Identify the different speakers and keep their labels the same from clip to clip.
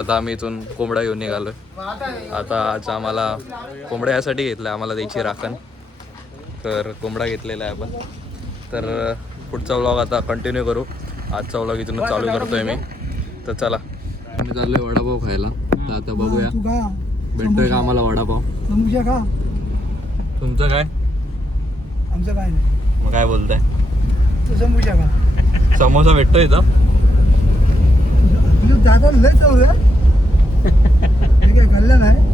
Speaker 1: आता आम्ही इथून कोंबडा घेऊन निघालोय. आता आज आम्हाला कोंबड्या यासाठी घेतला आम्हाला द्यायची राखण. तर कोंबडा घेतलेला आहे आपण. तर पुढचा व्लॉग आता कंटिन्यू करू. आजचा व्लॉग इथूनच चालू करतोय मी. तर चला. आम्ही चाललोय वडापाव खायला. तर आता बघूया. भेटतोय का आम्हाला वडापाव? तुमचं काय?
Speaker 2: आमचं काय नाही.
Speaker 1: मग काय बोलताय? समोसा भेटतोय इथं?
Speaker 2: तुझं दादा लय चावलं हे काय घडलं नाही?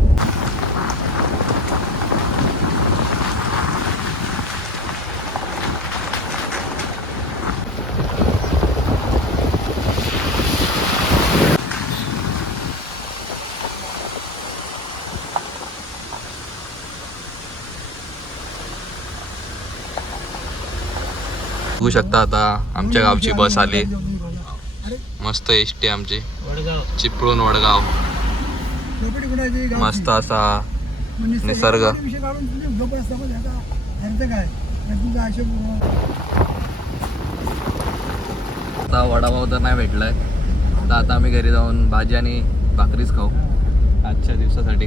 Speaker 1: बघू शकता आता आमच्या गावची बस आली. मस्त एस टी आमची चिपळूण वडगाव? मस्त असा
Speaker 2: मग निसर्ग- आशय
Speaker 1: आता वडापाव तर नाही भेटलाय. तर आता आम्ही घरी जाऊन भाजी आणि भाकरीच खाऊ. आजच्या दिवसासाठी.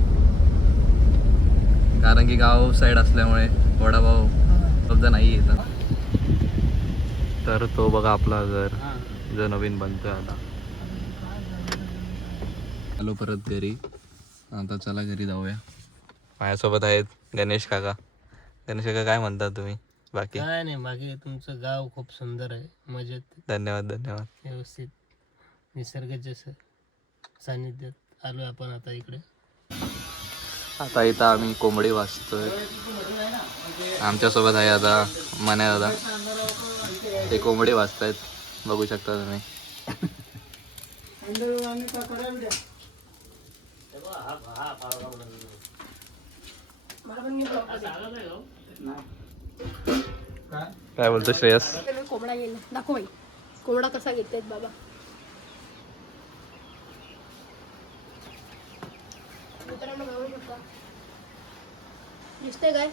Speaker 1: कारण की गाव साईड असल्यामुळे वडापाव शब्द नाही येतात तर तो बघा आपला घर. जो नवीन बनतोय आता. आलो परत घरी. आता चला घरी जाऊया. माझ्यासोबत आहेत गणेश काका. गणेश काका काय म्हणतात तुम्ही? बाकी?
Speaker 3: काय नाही बाकी तुमचं गाव खूप सुंदर आहे. मजेत.
Speaker 1: धन्यवाद धन्यवाद.
Speaker 3: व्यवस्थित. निसर्गाच्या स- सानिध्यात आलोय आपण आता इकडे.
Speaker 1: आता इथं आम्ही कोंबडी वाचतोय. आमच्यासोबत आहे आता मन्या दादा. ते कोंबडी वाचतायत. बघू शकता तुम्ही. काय बोलतो श्रेयस?
Speaker 4: कोंबडा येईल दाखव बाई. कोंबडा कसा घेतायत बाबा. मित्रांनो बघू शकता. दिसतंय काय?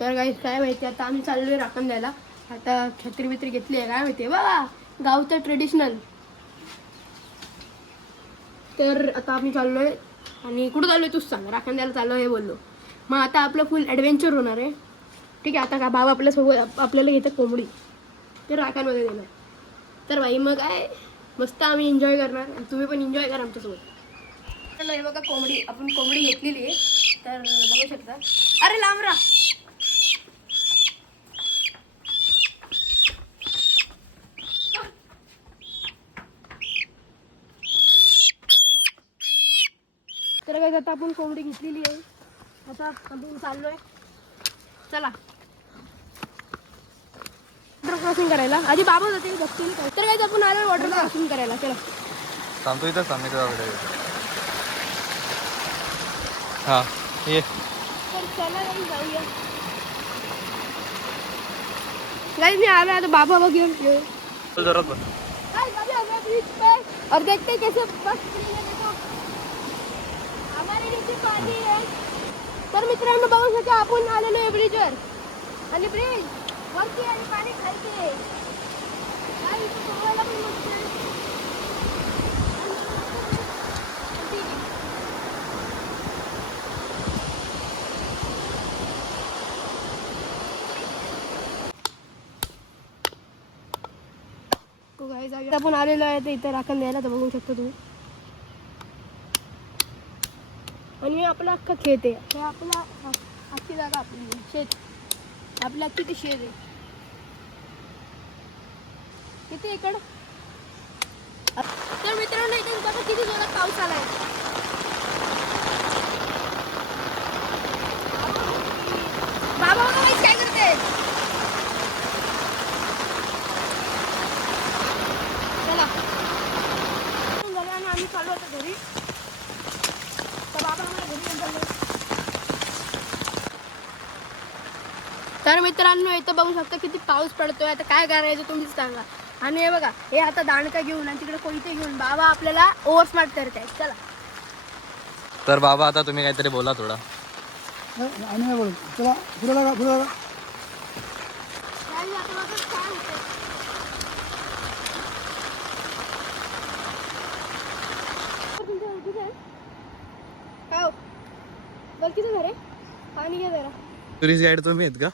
Speaker 4: तर काही काय माहिती आता आम्ही चाललोय राखण द्यायला. आता छत्री बित्री घेतली आहे काय माहिती. बा गावचं ट्रेडिशनल तर आता आम्ही चाललोय आणि कुठं चाललोय तूच सांग. राखण द्यायला चाललो हे बोललो. मग आता आपलं फुल ॲडव्हेंचर होणार आहे. ठीक आहे आता का बाबा आपल्यासोबत आपल्याला घेतात कोंबडी. ते राखांमध्ये देणार. तर बाई मग काय? मस्त आम्ही एन्जॉय करणार. आणि तुम्ही पण एन्जॉय करा आमच्यासोबत तर हे बघा कोंबडी आपण कोंबडी घेतलेली आहे. तर बघू शकता. अरे लांब राहा. तर काय आता आपण कोंबडी घेतलेली आहे. आता आपण चाललोय. चला. वॉटर क्रॉसिंग करायला. आधी बाबा जाते बघतील काय. तर काय आपण आलो वॉटर क्रॉसिंग करायला. चला.
Speaker 1: सांगतो इथं हा ये.
Speaker 4: तर चला जाऊया. गाइस मैं आ रहा है तो बाबा
Speaker 1: जरा
Speaker 4: पे और देखते कैसे बस फ्री है देखो हमारे नीचे पाणी आहे तर मित्रांनो बघू शकता आपण आलेलो आहे ब्रिजवर आणि ब्रिज वरती आणि पाणी खालती आहे. आपण आलेलो आहे तर इथं राखण द्यायला तर बघू शकतो तुम्ही. आणि हे आपला अख्खा खेत आहे. हे आपला अख्खी जागा आपली आहे, शेत. आपला किती शेत आहे. किती एकड तर मित्रांनो इथे बघा किती जोरात पाऊस आलाय. बाबा बाबा माहीत काय करते? चला. झालं आणि आम्ही चालू होतो घरी. तर मित्रांनो इथं बघू शकता किती पाऊस पडतोय. आता काय करायचं तुम्हीच सांगा. आणि हे बघा हे आता दाणका घेऊन आणि तिकडे कोयते घेऊन बाबा आपल्याला ओव्हर स्मार्ट करत आहेत चला.
Speaker 1: तर बाबा आता तुम्ही काहीतरी बोला थोडा.
Speaker 2: आणि काय बोलू चला पुढे लागा पुढे लागा
Speaker 4: काय आता बघा काय होतंय. तुमच्या ओळखीचं आहे? काय घर आहे पाणी घ्या जरा.
Speaker 1: टुरिस्ट गाईड तुम्ही आहेत का?